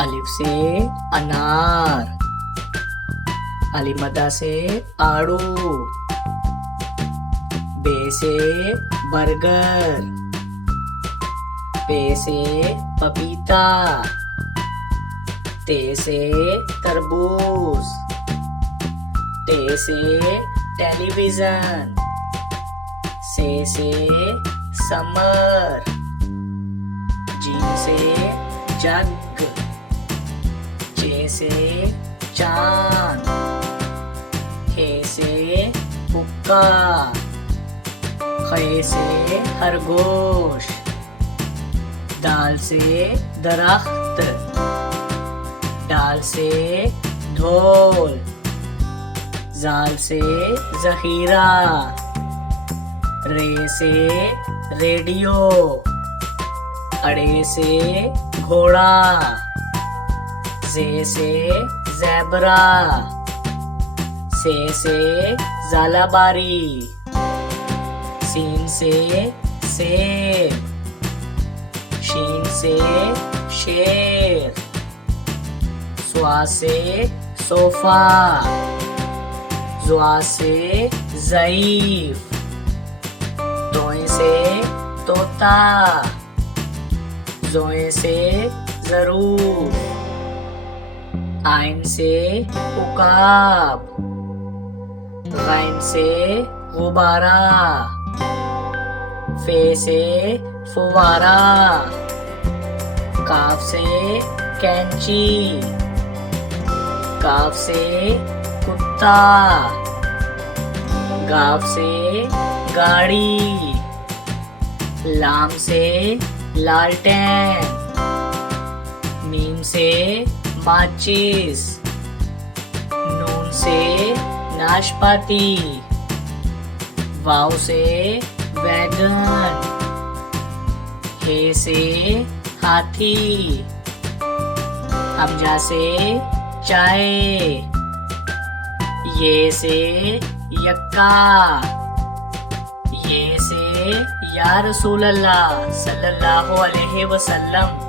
अलिफ से अनार, अलीमदा से आड़ू, बे से बर्गर, पे से पपीता, ते से तरबूज, टे से टेलीविजन, से समर, जीम से जग, चे से चांद, खे से हुक्का, खे से खरगोश, दाल से दरख्त, डाल से ढोल, जाल से जखीरा, रे से रेडियो, अड़े से घोड़ा, जे से ज़ेबरा, से ज़ालाबारी, सीन से सेब, शीन से शेर, स्वा से सोफा, ज़ुआ से ज़ईफ, तोए से तोता, जोए से जरूर, आइन से उकाब, गैन से गुब्बारा, फे से फुवारा, काफ से कैंची, काफ से कुत्ता, गाफ से गाड़ी, लाम से लालटेन, मीम से माचिस, नून से नाशपाती, वाव से वैगन, हे से हाथी, हमजा से चाय, ये से यक्का, ये से या रसूल अल्लाह सल्लल्लाहु अलैहि वसल्लम।